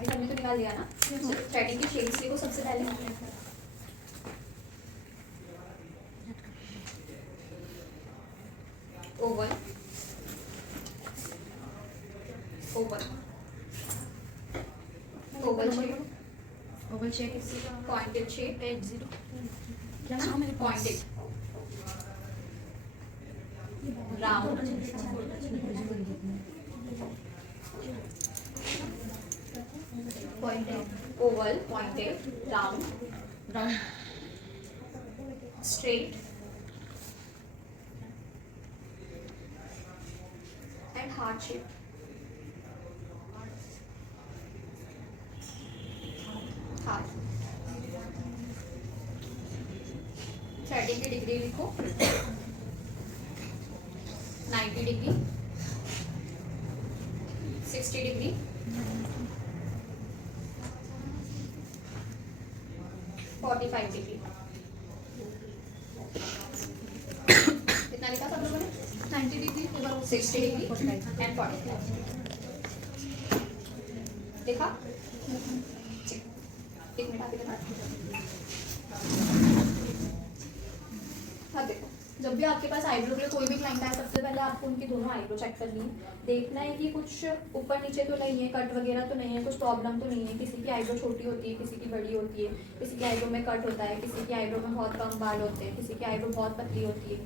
बाकी सबने तो निकाल लिया ना। थ्रेडिंग की शेप्स लिखो सबसे पहले। Oval, Oval, Oval shape, Oval shape, pointed shape, 80 क्या नाम है, pointed, round, pointed, Oval, pointed, round, round, straight and heart shape. Heart. Threading की डिग्री लिखो 90 डिग्री, 60 डिग्री, 45 डिग्री। कितना लिखा सब लोगों ने? 90 डिग्री, 60 डिग्री एंड 45 देखा? एक मिनट अब देखो, जब भी आपके पास आईब्रो के लिए कोई भी क्लाइंट आए, सबसे पहले आपको उनकी दोनों आईब्रो चेक करनी है। देखना है कि कुछ ऊपर नीचे तो नहीं है, कट वगैरह तो नहीं है, कुछ प्रॉब्लम तो नहीं है। किसी की आईब्रो छोटी होती है, किसी की बड़ी होती है, किसी की आईब्रो में कट होता है, किसी की आईब्रो में बहुत कम बाल होते हैं, किसी की आईब्रो बहुत पतली होती है,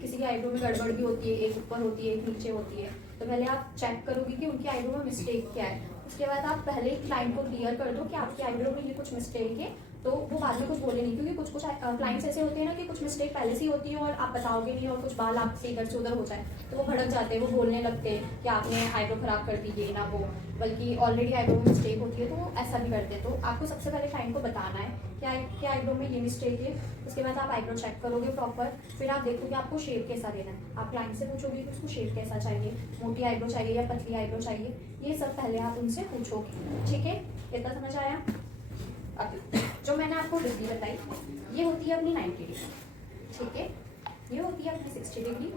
किसी की आईब्रो में गड़बड़ भी होती है, एक ऊपर होती है एक नीचे होती है। तो पहले आप चेक करोगे कि उनकी आईब्रो में मिस्टेक क्या है। उसके बाद आप पहले क्लाइंट को क्लियर कर दो कि आपकी आईब्रो में ये कुछ मिस्टेक है, तो वो बाद में कुछ बोले नहीं। क्योंकि कुछ क्लाइंट्स ऐसे होते हैं ना कि कुछ मिस्टेक पहले से ही होती है और आप बताओगे नहीं, और कुछ बाल आपसे इधर से उधर हो जाए तो वो भड़क जाते हैं, वो बोलने लगते हैं कि आपने आईब्रो खराब कर दी, ये ना वो, बल्कि ऑलरेडी आईब्रो में मिस्टेक होती है तो वो ऐसा भी करते हैं। तो आपको सबसे पहले क्लाइंट को बताना है कि आईब्रो में ये मिस्टेक है। उसके बाद आप आईब्रो चेक करोगे प्रॉपर, फिर आप देखोगे आपको शेप कैसा देना है। आप क्लाइंट से पूछोगे कि उसको शेप कैसा चाहिए, मोटी आईब्रो चाहिए या पतली आईब्रो चाहिए, ये सब पहले आप उनसे पूछोगे। ठीक है, इतना समझ आया? अब जो मैंने आपको डिग्री बताई, ये होती है अपनी 90 डिग्री, ठीक है, ये होती है अपनी 60 डिग्री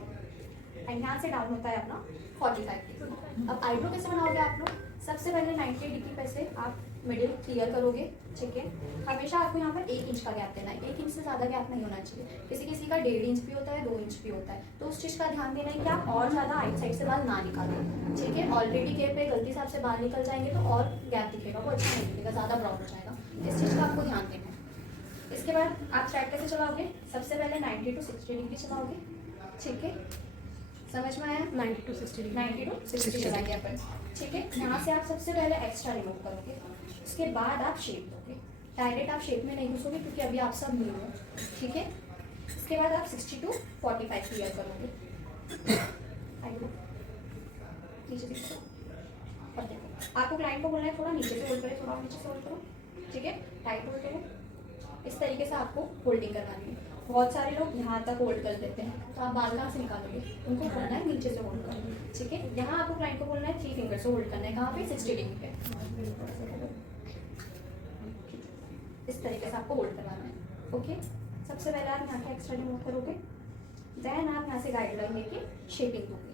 एंड यहाँ से डाउन होता है अपना 45 डिग्री। अब आईब्रो कैसे बनाओगे आप लोग? सबसे पहले 90 डिग्री पे से आप मिडिल क्लियर करोगे, ठीक है। हमेशा आपको यहाँ पर 1 इंच का गैप देना है, 1 इंच से ज़्यादा गैप नहीं होना चाहिए। किसी किसी का 1.5 इंच भी होता है, 2 इंच भी होता है, तो उस चीज़ का ध्यान देना है कि आप और ज़्यादा आइट साइड से बाल ना निकालो, ठीक है। ऑलरेडी गैप पे गलती से आपसे बाल निकल जाएंगे तो और गैप दिखेगा, वो अच्छा नहीं दिखेगा, ज़्यादा ब्रॉड हो जाएगा। इस चीज़ का आपको ध्यान देना है। इसके बाद आप थ्रेड कैसे चलाओगे? सबसे पहले 90 to 60 डिग्री चलाओगे, ठीक है, समझ में आया? 90 to 60 चलाएंगे अपन, ठीक है। यहाँ से आप सबसे पहले एक्स्ट्रा रिमूव करोगे, उसके बाद आप शेप दोगे। डायरेक्ट आप शेप में नहीं घुसोगे क्योंकि अभी आप सब न्यू हो, ठीक है। इसके बाद आप 60 to 45 क्लियर करोगे। नीचे देखो और देखो, आपको क्लाइंट को बोलना है थोड़ा नीचे से होल्ड करो, थोड़ा नीचे से होल्ड करो, ठीक है, टाइट होल्ड करो। इस तरीके से आपको होल्डिंग करवानी है। बहुत सारे लोग यहाँ तक होल्ड कर देते हैं, तो आप बाल कहाँ से निकालोगे? उनको बोलना है नीचे से होल्ड करो, ठीक है। यहाँ आपको क्लाइंट को बोलना है 3 फिंगर से होल्ड करना है, कहाँ पे? 60 डिग्री पे। इस तरीके से आपको होल्ड करवाना है, ओके। सबसे पहले आप यहाँ के एक्स्ट्रा रिमूव करोगे, देन आप यहाँ से गाइडलाइन लेके शेपिंग दोगे,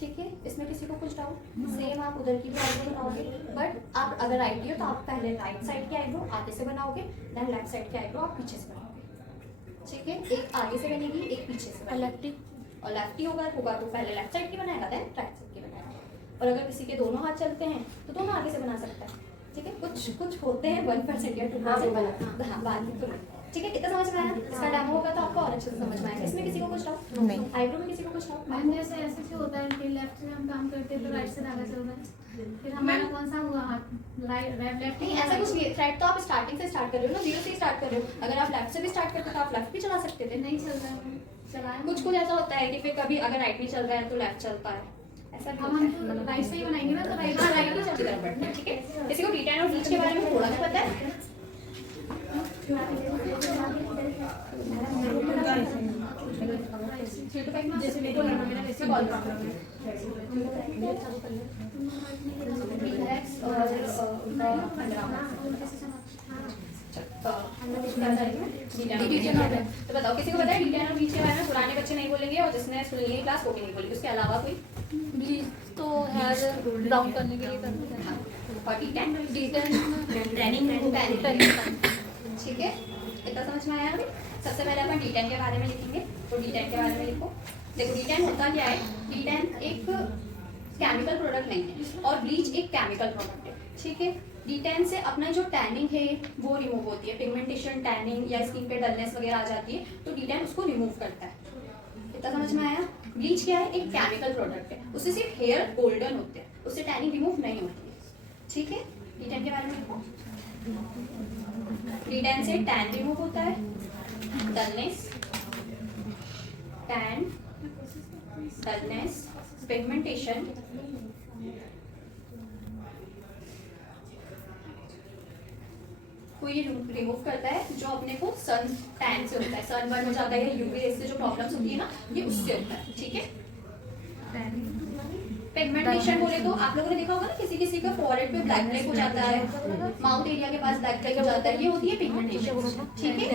ठीक है। इसमें किसी को कुछ डाउट? सेम आप उधर की भी आईब्रो बनाओगे, बट आप अगर राइट हो तो आप पहले राइट साइड की आईब्रो आगे से बनाओगे, देन लेफ्ट साइड की आईब्रो आप पीछे से बनाओगे, ठीक है। एक आगे से बनेगी, एक पीछे से। लेफ्टी और लेफ्टी होगा तो पहले लेफ्ट साइड की बनाएगा, देन राइट साइड की बनाएगा। और अगर किसी के दोनों हाथ चलते हैं तो दोनों आगे से बना सकता है, ठीक है। कुछ होते हैं 1% या 2% बनाना, हाँ बाकी तो ठीक है। इतना समझ में आया? इसका डेमो होगा तो आपको और अच्छे से समझ में आएगा। इसमें किसी को कुछ डाउट नहीं? आईब्रो में किसी को कुछ डाउट? मैम जैसे ऐसे होता है कि लेफ्ट से हम काम करते हैं तो राइट से धागा चल रहा है, फिर हमारा कौन सा हुआ हाथ? लेफ्ट नहीं, ऐसा कुछ नहीं। थ्रेड तो आप स्टार्टिंग से स्टार्ट कर रहे हो ना, 0 से ही स्टार्ट कर रहे हो। अगर आप लेफ्ट से भी स्टार्ट करते तो आप लेफ्ट भी चला सकते थे। नहीं चल रहा है, चलाया कुछ ऐसा होता है कि फिर कभी अगर राइट नहीं चल रहा है तो लेफ्ट चलता है, ऐसा भी हम होता है। राइट से ही बनाएंगे ना, तो राइट राइट ही चलती तरफ बढ़ना है, ठीक है। किसी को डिटेन और रीच के बारे में थोड़ा सा पता है? जैसे मेरे को वैसे कॉल तो बताओ किसी को पता है डिटेन और रीच के बारे में? पुराने बच्चे नहीं बोलेंगे और जिसने सुन ली क्लास वो भी नहीं बोलेंगे। उसके अलावा कोई ब्लीच तो हेयर डाउन करने के लिए करते हैं। और D10 ठीक है, इतना समझ में आया अभी। सबसे पहले अपन D10 के बारे में लिखेंगे, तो D10 के बारे में लिखो। देखो D10 होता क्या है, D10 एक केमिकल प्रोडक्ट नहीं है और ब्लीच एक केमिकल प्रोडक्ट है, ठीक है। D10 से अपना जो टैनिंग है वो रिमूव होती है, पिगमेंटेशन, टैनिंग या स्किन पे डलनेस वगैरह आ जाती है, तो D10 उसको रिमूव करता है। इतना समझ में आया। ब्लीच क्या है, एक केमिकल प्रोडक्ट है, उससे सिर्फ हेयर गोल्डन होते हैं, उससे टैनिंग रिमूव नहीं होती है, ठीक है। D10 के बारे में लिखो। D10 से टैन रिमूव होता है, डलनेस, टैन, डलनेस, पिगमेंटेशन, को ये रिमूव करता है जो अपने को सन टैन से होता है, सन बर्न हो जाता है या यूवी रेस से जो प्रॉब्लम्स होती है ना, ये उससे होता है, ठीक है। पिगमेंटेशन बोले तो आप लोगों ने देखा होगा ना, किसी किसी का फॉरहेड पे ब्लैक ब्लैक हो जाता है, माउथ एरिया के पास ब्लैक ब्लैक हो जाता है, ये होती है पिगमेंटेशन, ठीक है।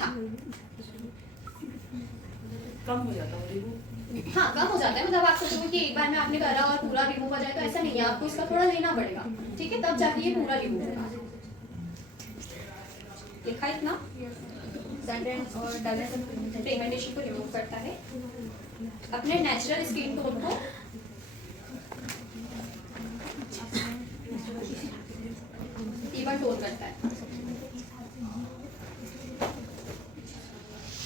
हाँ कम हो जाता है वो। हाँ कम हो जाता है, मतलब आप सोचोगे कि एक बार में आपने करा और पूरा रिमूव हो जाए, तो ऐसा नहीं है, आपको इसका थोड़ा लेना पड़ेगा, ठीक है, तब जाके ये पूरा रिमूव होगा। लिखा इतना सन और डलनेस पिगमेंटेशन को रिमूव करता है, अपने नेचुरल स्किन टोन को इवन टोन करता है।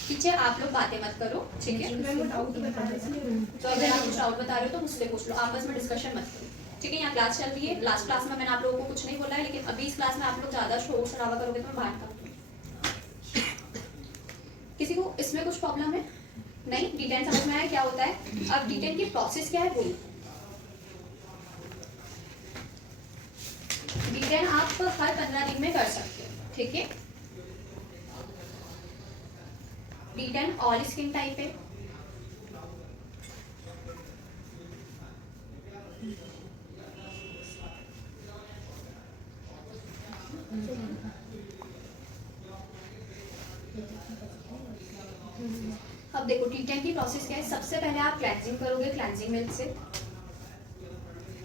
पीछे आप लोग बातें मत करो, ठीक है। तो अगर आप कुछ डाउट बता रहे हो तो मुझसे पूछ लो, आपस में डिस्कशन मत करो, ठीक है। यहाँ क्लास चल रही है, लास्ट क्लास में मैंने आप लोगों को कुछ नहीं बोला है, लेकिन अभी इस क्लास में आप लोग ज्यादा शोर शराबा करोगे तो मैं बाहर कर दूंगी। किसी को इसमें कुछ प्रॉब्लम है? नहीं, D10 समझ में आया क्या होता है। अब D10 की प्रोसेस क्या है बोलो। D10 आप हर 15 दिन में कर सकते हो, ठीक है। D10 ऑल स्किन टाइप है, अब देखो D10 की प्रोसेस क्या है। सबसे पहले आप क्लेंजिंग करोगे क्लेंजिंग मिल्क से।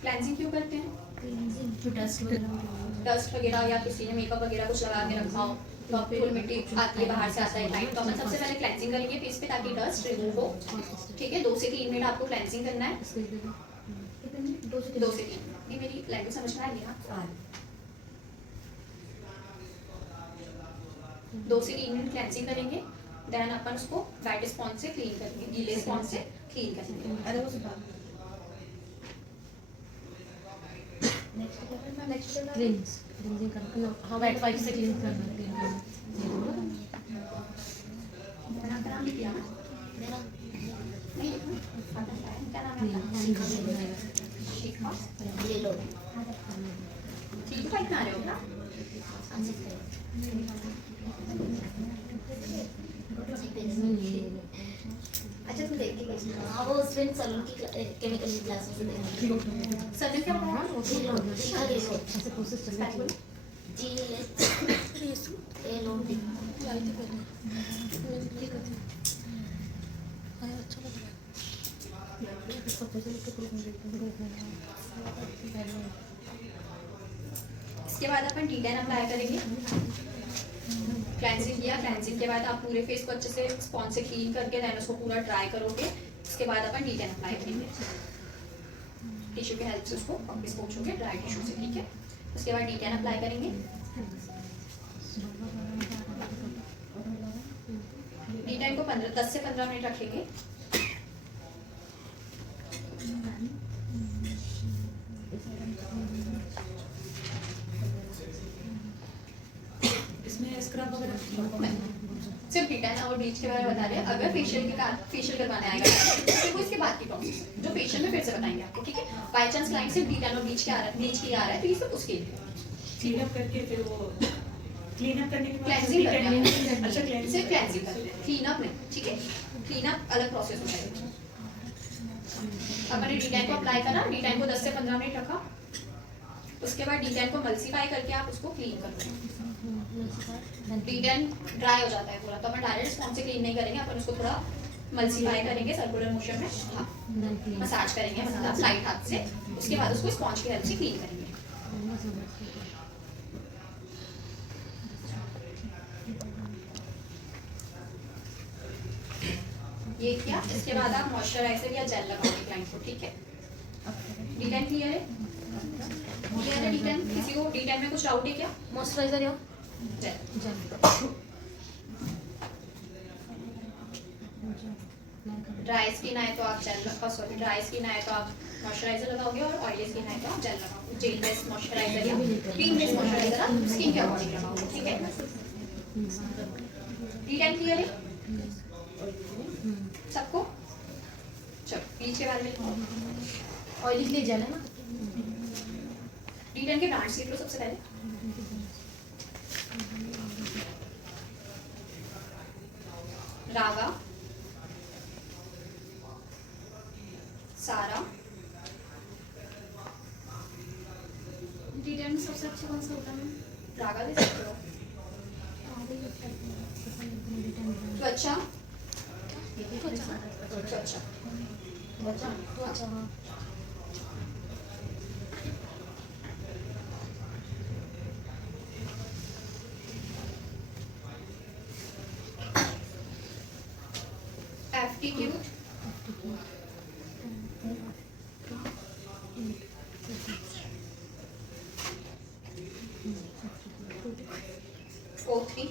क्लेंजिंग क्यों करते हैं? डस्ट वगैरह या किसी ने मेकअप वगैरह कुछ लगा के रखा हो तो फुल मिट्टी आती है, बाहर से आता है टाइम, तो अपन सबसे पहले क्लेंजिंग करेंगे फेस पे ताकि डस्ट रिमूव हो, ठीक है। 2 से 3 मिनट आपको क्लेंजिंग करना है, 2 से 3 मिनट। ये मेरी लैंग्वेज समझ में आ रही है ना? 2 से 3 मिनट क्लेंजिंग करेंगे, देन अपन उसको वेट स्पॉन्ज से क्लीन करेंगे, गीले स्पॉन्ज से क्लीन करेंगे। क्लींजिंग करना, हाँ वेट वाइप से क्लीन करना। नाम लिख लिया ना? नहीं क्या नाम है? शिखा। ये लो। ठीक है, इतना आ रहे हो ना? अच्छा तुम देख के हाँ वो स्विन सैलून की केमिकल की क्लास में देखा। सर क्या पढ़ा? जी लो, दिखा दे लो। ऐसे प्रोसेस चल रही है। जी ये लो। इसके बाद अपन D10 अप्लाई करेंगे। क्लेंजिंग किया, क्लेंजिंग के बाद आप पूरे फेस को अच्छे से स्पॉन्ज से क्लीन करके देन उसको पूरा ड्राई करोगे। उसके बाद अपन D10 अप्लाई करेंगे, टिश्यू की हेल्प से उसको वापस पोंछोगे ड्राई टिश्यू से, ठीक है। उसके बाद D10 अप्लाई करेंगे। D10 को 10 से 15 मिनट रखेंगे। इसमें स्क्रब वगैरह सिर्फ D10 और ब्लीच के बारे में बता रहे हैं। अगर फेशियल करवाने आएगा तो वो इसके बाद की प्रोसेस है जो फेशियल में फिर से बताएंगे आपको, ठीक है। बाय चांस क्लाइंट सिर्फ D10 और ब्लीच के लिए आ रहा है तो ये सब उसके लिए क्लीन अप करके फिर वो क्लीन अप करने के बाद क्लेंजिंग करना है। अच्छा सिर्फ क्लेंजिंग करना है, क्लीन अप नहीं, ठीक है। क्लीन अप अलग प्रोसेस हो जाएगा। अपने D10 को अप्लाई करा, D10 को 10 से 15 मिनट रखा। उसके बाद D10 को मल्सीफाई करके आप उसको क्लीन करो। D10 ड्राई हो जाता है पूरा, तो अपन डायरेक्ट स्पॉन्ज से क्लीन नहीं करेंगे, अपन उसको थोड़ा मल्सीफाई करेंगे सर्कुलर मोशन में, हाँ मसाज करेंगे मतलब लाइट हाथ से, उसके बाद उसको स्पॉन्ज की हेल्प से क्लीन करेंगे। ये किया, इसके बाद आप मॉइस्चराइजर या जेल लगाओगे क्लाइंट को, ठीक है। D10 क्लियर है? क्लियर है D10? किसी को D10 में कुछ डाउट है क्या? मॉइस्चराइजर या जेल। ड्राई स्किन आए तो आप जेल ड्राई स्किन आए तो आप मॉइस्चराइजर लगाओगे, और ऑयली स्किन आए तो आप जेल लगाओगे। जेल बेस्ड मॉइस्चराइजर या क्रीम बेस्ड मॉइस्चराइजर आप स्किन के अकॉर्डिंग लगाओगे, ठीक है। D10 क्लियर है सबको? चलो ब्लीच के बारे में लिखो। ऑयली के लिए जेल है ना। D10 के ब्रांड्स लिख लो सबसे पहले। रागा, सारा, D10 सबसे अच्छा कौन सा होता है? रागा दे सकते हो। त्वचा, त्वचा, अच्छा हाँ। एप्टीट्यूड, O3,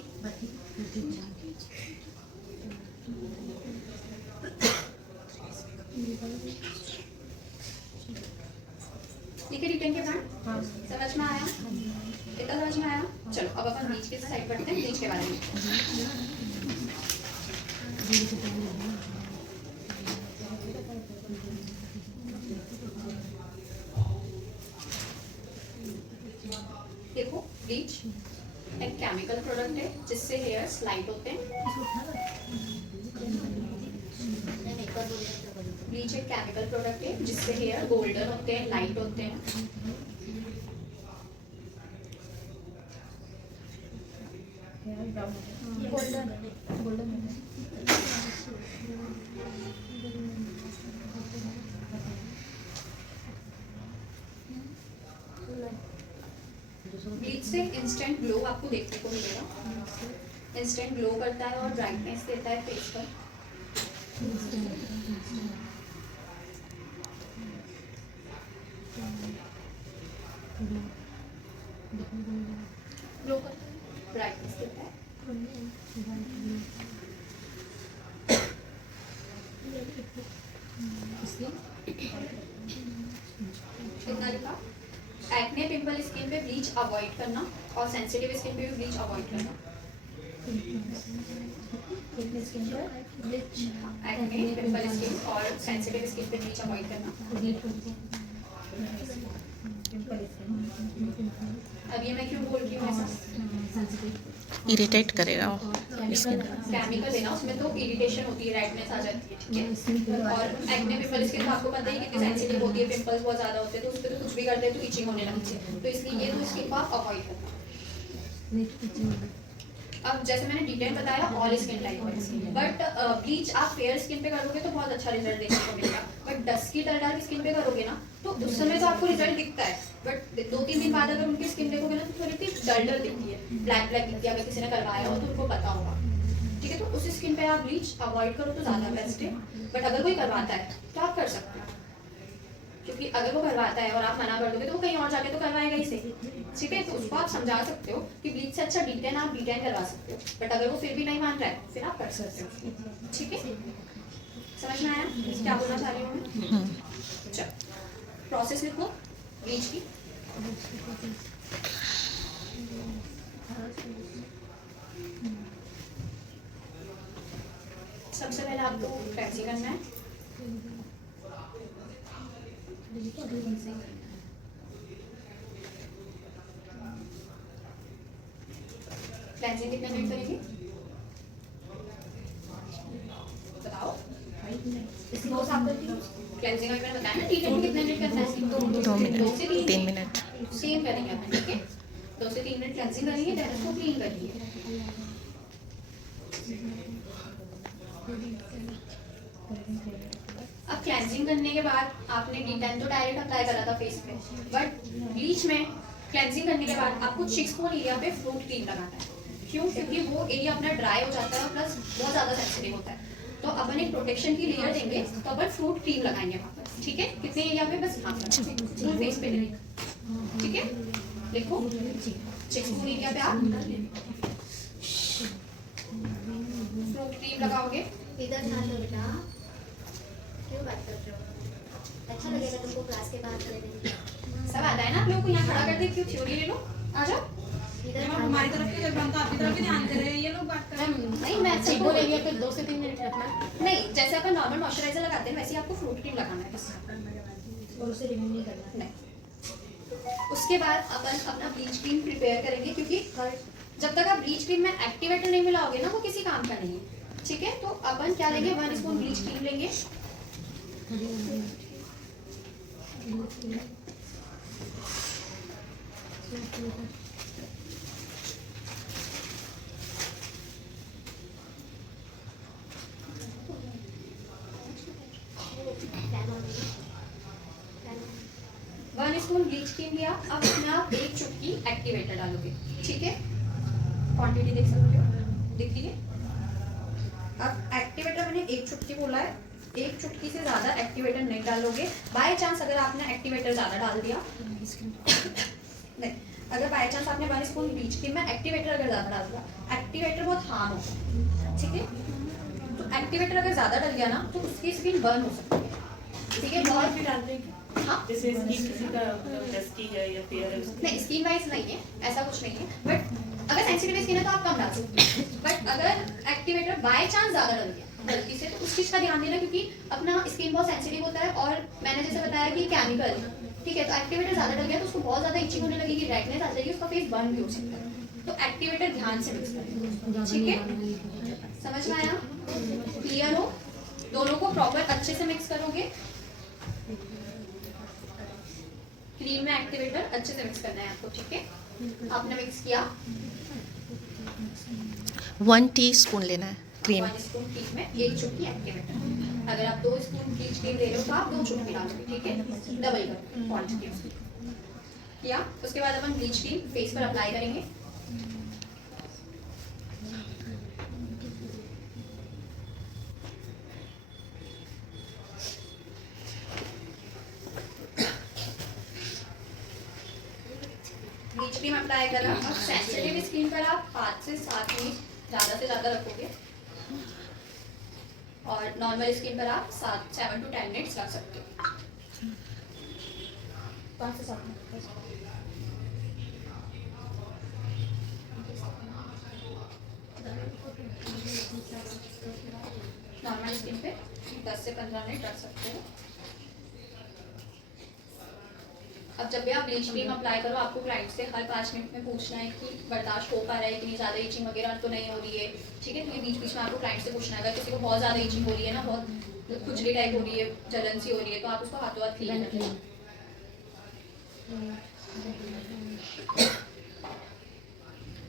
ठीक है। D10 के ब्रांड समझ में आया? कितना समझ में आया? चलो अब अपन ब्लीच के साइड बढ़ते हैं, ब्लीच के बारे में। देखो ब्लीच एक केमिकल प्रोडक्ट है जिससे हेयर्स लाइट होते हैं। ब्लीच एक केमिकल प्रोडक्ट है जिससे हेयर गोल्डन होते हैं, लाइट होते हैं। ब्लीच से इंस्टेंट ग्लो आपको देखने को मिलेगा। इंस्टेंट ग्लो करता है और ब्राइटनेस देता है फेस पर। ग्लो करता है, ब्राइटनेस देता है। कितना लिखा? एक्ने पिंपल स्किन पे ब्लीच अवॉइड करना, और सेंसिटिव स्किन पे भी ब्लीच अवॉइड करना। एक्ने पिंपल स्किन और सेंसिटिव स्किन पे ब्लीच अवॉइड करना। अब ये मैं क्यों बोल रही हूँ ऐसा? इरिटेट करेगा वो स्किन। केमिकल है ना उसमें, तो इरिटेशन होती है, रेडनेस आ जाती है, ठीक है। और एक्ने पिंपल स्किन तो आपको पता ही कितनी सेंसिटिव होती है, पिंपल्स बहुत ज्यादा होते हैं, तो उस पर तो कुछ भी करते हैं तो इचिंग होने लगती है। तो इसलिए ये तो स्किन को आप अवॉइड करना। अब जैसे मैंने D10 बताया ऑल स्किन टाइप है, बट ब्लीच आप फेयर स्किन पे करोगे तो बहुत अच्छा रिजल्ट देखने को मिलेगा। बट डस्की डार्क स्किन पे करोगे ना तो उस समय तो आपको रिजल्ट दिखता है, बट 2-3 दिन बाद अगर उनकी स्किन देखोगे ना तो थोड़ी सी डल दिखती है, ब्लैक ब्लैक दिखती है। अगर किसी ने करवाया हो तो उनको पता होगा, ठीक है। तो उस स्किन पे आप ब्लीच अवॉइड करो तो ज़्यादा बेस्ट है। बट अगर कोई करवाता है तो आप कर सकते हो, क्योंकि अगर वो करवाता है और आप मना कर दोगे तो वो कहीं और जाके तो करवाएगा ही सही, ठीक है। तो उसको आप समझा सकते हो कि ब्लीच से अच्छा D10 आप D10 करवा सकते हो। बट अगर वो फिर भी नहीं मान रहा है फिर आप कर सकते हो, ठीक है। समझ में आया क्या बोलना चाह रही हूँ मैं? चलो प्रोसेस लिखो ब्लीच की। सबसे पहले आपको क्लेंजिंग करना है। क्लेंजिंग कितने मिनट करेंगे बताओ? इसको साफ करती हूँ। क्लेंजिंग अगर मैंने बताया ना D10 कितने मिनट करना है? 2 मिनट 2 से 3 मिनट। सेम करेंगे अपन, ठीक है। 2 से 3 मिनट क्लेंजिंग करेंगे, देन उसको क्लीन करेंगे। अब क्लेंजिंग करने के बाद आपने D10 तो डायरेक्ट अप्लाई करा था फेस पे, बट ब्लीच में क्लेंजिंग करने के बाद आपको चिक्सपोन एरिया पे फ्रूट क्रीम लगाना है। क्यों? क्योंकि वो एरिया अपना ड्राई हो जाता है प्लस बहुत ज़्यादा सेंसिटिव होता है। तो अपन एक प्रोटेक्शन की लेयर देंगे तो अपन फ्रूट क्रीम लगाएंगे वहाँ पर, ठीक है? कितने एरिया पे? बस यहाँ पर फुल फेस पे लेंगे, ठीक है? देखो चिक्सपोन एरिया पे आप फ्रूट क्रीम लगाओगे। इधर ध्यान दो बेटा, क्यों बात कर रहे हो? अच्छा लगेगा तुमको क्लास के बाद करेंगे। सब आता है ना आप लोग को, यहाँ खड़ा कर दे, क्यों थ्योरी ले लो, आ जाओ। इधर मैम हमारी तरफ से जब हम तो आपकी तरफ भी ध्यान दे रहे हैं, ये लोग बात कर रहे हैं। नहीं मैं अच्छी चिको लेंगे फिर 2 से 3 मिनट रखना। नहीं, जैसे अपन नॉर्मल मॉइस्चराइजर लगाते हैं वैसे ही आपको फ्रूट क्रीम लगाना है बस। और उसे रिमूव नहीं करना। नहीं, उसके बाद अपन अपना ब्लीच क्रीम प्रिपेयर करेंगे, क्योंकि जब तक आप ब्लीच क्रीम में एक्टिवेटर नहीं मिलाओगे ना वो किसी काम का नहीं है, ठीक है? तो अपन क्या लेंगे, 1 स्पून ब्लीच क्रीम लेंगे, वन स्पून ब्लीच क्रीम लिया। अब इसमें आप 1 चुटकी एक्टिवेटर डालोगे, ठीक है? क्वांटिटी देख सकते हो, दिख रही है? अब एक्टिवेटर मैंने 1 चुटकी बोला है, 1 चुटकी से ज़्यादा एक्टिवेटर नहीं डालोगे। बाय चांस अगर आपने एक्टिवेटर ज़्यादा डाल दिया, नहीं, अगर बाय चांस आपने 1 स्पून ब्लीच क्रीम में एक्टिवेटर अगर ज़्यादा डाल दिया, एक्टिवेटर बहुत हार्म होता है, ठीक है? तो एक्टिवेटर अगर ज़्यादा डल गया ना तो उसकी स्किन बर्न हो सकती है, ठीक है? और और भी डाल देंगे, हाँ, जैसे स्किन किसी का डस्टी है या फेयर है उसकी। नहीं स्किन वाइज नहीं है, ऐसा कुछ नहीं है, बट अगर सेंसिटिव स्किन है तो आप कम डाल सकते हो। बट अगर एक्टिवेटर बाय चांस ज़्यादा डल गया गलती से, तो उस चीज़ का ध्यान देना, क्योंकि अपना स्किन बहुत सेंसिटिव होता है और मैंने जैसे बताया कि केमिकल, ठीक है? तो एक्टिवेटर ज़्यादा डल गया तो उसको बहुत ज़्यादा इचिंग होने लगेगी, रेडनेस आ जाएगी, उसका फेस बर्न भी हो सकता है। तो एक्टिवेटर ध्यान से मिक्स करें, ठीक है? समझ में आया? क्लियर हो? दोनों को प्रॉपर अच्छे से मिक्स करोगे। क्रीम में एक्टिवेटर अच्छे से मिक्स करना है आपको, ठीक है? आपने मिक्स किया, 1 टीस्पून लेना है क्रीम। 1 स्पून क्रीम में 1 चुटकी एक्टिवेटर। अगर आप 2 स्पून ब्लीच क्रीम ले रहे हो तो आप 2 चुटकी डालोगे, ठीक है? डबल कर क्वांटिटी उसकी किया। उसके बाद अपन ब्लीच क्रीम फेस पर अप्लाई करेंगे। ब्लीच क्रीम अप्लाई करा। अब सेंसिटिव स्किन पर आप 5 से 7 मिनट ज़्यादा से ज़्यादा रखोगे और नॉर्मल स्किन पर आप 7 to 10 मिनट्स रख सकते हो। 5 से 7 मिनट। नॉर्मल स्किन पे 10 से 15 मिनट रख सकते हो। अब जब भी आप ब्लीच क्रीम अप्लाई करो, आपको क्लाइंट से हर 5 मिनट में पूछना है कि बर्दाश्त हो पा रहा है कि नहीं, ज़्यादा इचिंग वगैरह तो नहीं हो रही है, ठीक है? तो ये बीच बीच में आपको क्लाइंट से पूछना है। अगर किसी को बहुत ज़्यादा इचिंग हो रही है ना, बहुत खुजली टाइप हो रही है, जलन सी हो रही है, तो आप उसको हाथों हाथ क्लीन करें।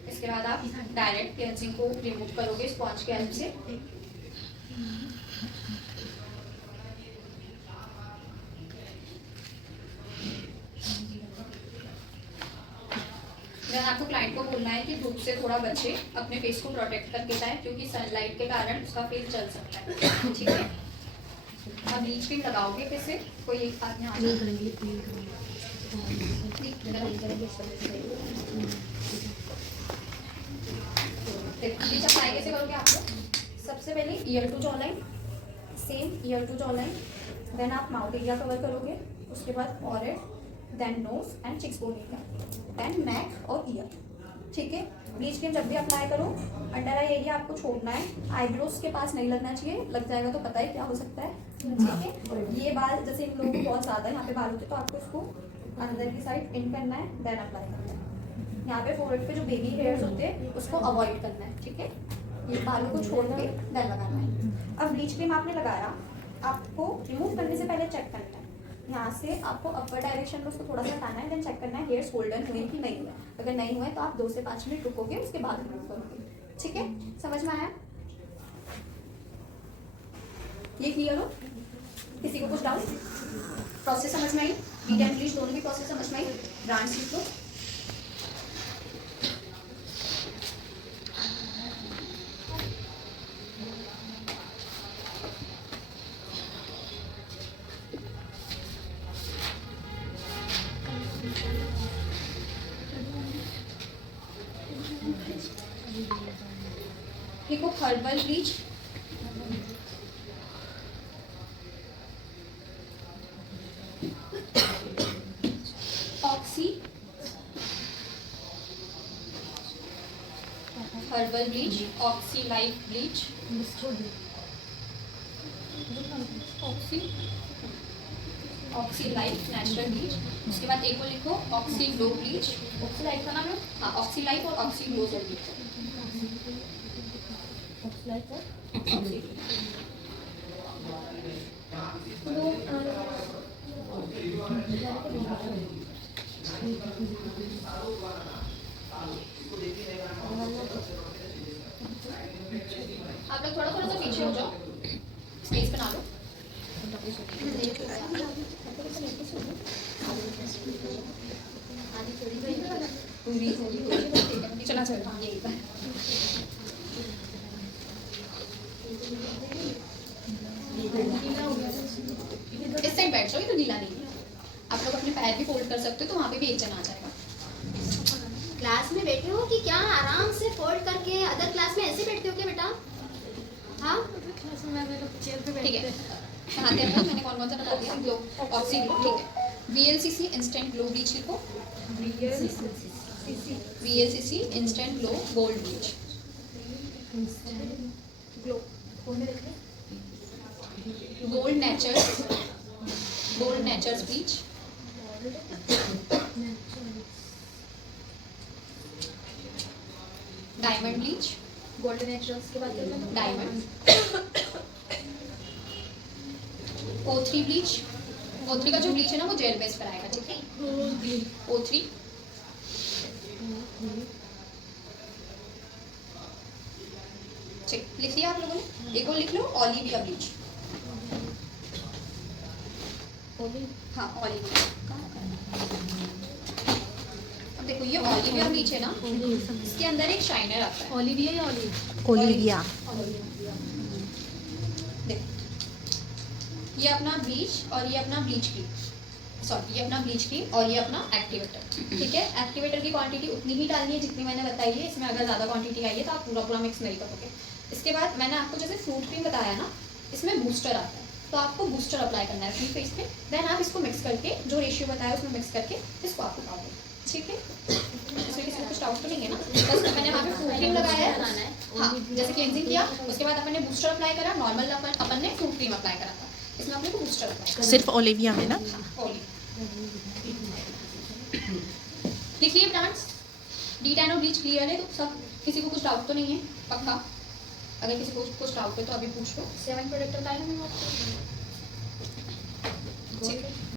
इसके बाद आप डायरेक्ट क्लेंजिंग को रिमूव करोगे स्पॉन्ज के हेल्प से। आपको क्लाइंट को बोलना है कि धूप से थोड़ा बचे, अपने फेस को प्रोटेक्ट करके जाए, क्योंकि सनलाइट के कारण उसका फेस जल सकता है, ठीक है? अब ब्लीच क्रीम लगाओगे कैसे, कोई एक हाथ में आ जाए। ब्लीच अप्लाई कैसे करोगे आप लोग? सबसे पहले ear to jaw line, same ear to jaw line, then आप माउथ एरिया कवर करोगे, उसके बाद forehead, then nose and cheeks bone area, then neck और ईयर, ठीक है? ब्लीच क्रीम जब भी अप्लाई करो अंडर आई एरिया आपको छोड़ना है, आईब्रोज के पास नहीं लगना चाहिए, लग जाएगा तो पता है क्या हो सकता है, ठीक है? ये बाल जैसे इन लोगों को बहुत ज़्यादा यहाँ पे बाल होते हैं तो आपको इसको अंदर की साइड इन करना है, देन अप्लाई करना है। यहाँ पे फोरहेड पे जो बेबी हेयर्स होते हैं उसको अवॉइड करना है, ठीक है? ये बालों को छोड़ के देन लगाना है। अब ब्लीच क्रीम आपने लगाया, आपको रिमूव करने से पहले चेक करना है, यहाँ से आपको अपर डायरेक्शन में उसको थोड़ा सा हटाना है, देन चेक करना है हेयर्स गोल्डन हुए कि नहीं हुए। अगर नहीं हुए तो आप 2 से 5 मिनट रुकोगे, उसके बाद रिमूव करोगे, ठीक है? समझ में आया? ये क्लियर हो? किसी को कुछ डाउट? प्रोसेस समझ में आई? हीट एंड ब्लीच दोनों की प्रोसेस समझ में आई? ब्रांड्स लिख लो। लिखो herbal bleach, oxy herbal bleach, oxy life bleach, oxy life natural bleach. उसके बाद एक को लिखो oxy glow bleach. Oxy life का नाम है? हाँ, ऑक्सी लाइफ और ऑक्सी ग्लो ब्लीच। ऑक्सी आप लोग थोड़ा थोड़ा सा पीछे हो जाओ, स्पेस बना लो। चला चला यही बात। इस साइड बैठ जाओ, ये तो गीला नहीं है। आप लोग अपने पैर भी फोल्ड कर सकते हो, तो वहाँ पे भी एक जन आ जाएगा। क्लास में बैठे हो कि क्या आराम से फोल्ड करके? अदर क्लास में ऐसे बैठते हो क्या बेटा? हाँ, ठीक है, बनाते हैं। मैंने कौन कौन सा बता दिया? ग्लो ऑक्सी ग्लो, ठीक है। VLCC इंस्टेंट ग्लो ब्लीच लिखो। VLCC instant glow gold bleach. Glow gold nature's bleach. Diamond bleach. Gold naturals के बाद डायमंड। O3 bleach. O3 का जो ब्लीच है ना, वो जेल बेस पर आएगा, ठीक है? O3 ठीक, लिख लिया आप लोगों ने? एक और लिख लो ओलिविया ब्लीच। हाँ, ओलिविया। अब देखो, ये ओलिविया ब्लीच है ना, इसके अंदर एक शाइनर आता है। ओलिविया या ओलिव? ओलिविया। देखो, ये अपना ब्लीच और ये अपना ब्लीच क्रीम, सॉरी ये अपना ब्लीच क्रीम और ये अपना एक्टिवेटर, ठीक है? एक्टिवेटर की क्वांटिटी उतनी ही डालनी है जितनी मैंने बताई है। इसमें अगर ज़्यादा क्वांटिटी आई है तो आप पूरा पूरा मिक्स नहीं करोगे। इसके बाद मैंने आपको जैसे फ्रूट क्रीम बताया ना, इसमें बूस्टर आता है, तो आपको बूस्टर अप्लाई करना है अपनी फेस पे। देन आप इसको मिक्स करके, जो रेशियो बताया उसमें मिक्स करके इसको आप लगाओगे, ठीक है? इसमें किसी को कुछ डाउट तो नहीं है ना? बस मैंने वहाँ पे फ्रूट क्रीम लगाया है, हाँ, जैसे क्लेंजिंग किया, उसके बाद अपन ने बूस्टर अप्लाई करा। नॉर्मल अपन ने फ्रूट क्रीम अप्लाई करा था, इसमें अपने को बूस्टर अप्लाई करना है। सिर्फ ओलिविया में ना? लिखिए ब्रांड्स। D10 और ब्लीच क्लियर है तो सब, किसी को कुछ डाउट तो नहीं है? पक्का? अगर किसी को कुछ डाउट है तो अभी पूछ लो। 7 प्रोडक्ट बताए ना मैंने आपको, ठीक है?